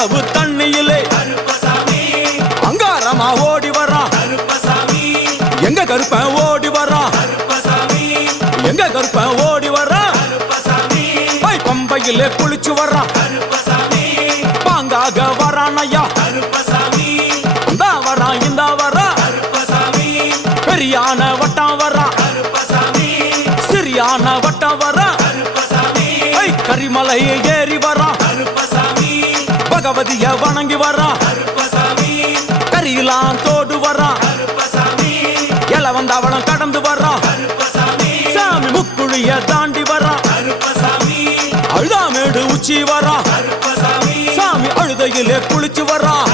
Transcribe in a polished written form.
அவ்வளவு தண்ணியிலே அங்காரமா ஓடி வரான் எங்க கருப்பன் ஓடி வரான் எங்க கருப்பன் ஓடி வரான் பம்பையிலே குளிச்சு வரான் பாங்காக வரான் ஐயா இந்தா வரான் இந்த வரான் பெரியான வட்டம் வரான் சிறியான வட்டம் வரான் கரிமலையை ஏறி வரான் பகவதிய வணங்கி வரான் கரியெல்லாம் தோடு வரான் எல வந்தவளம் கடந்து வரான் சாமி முக்குழிய தாண்டி வரான் அழுதாமேடு உச்சி வரான் சாமி அழுதையிலே குளிச்சு வரான்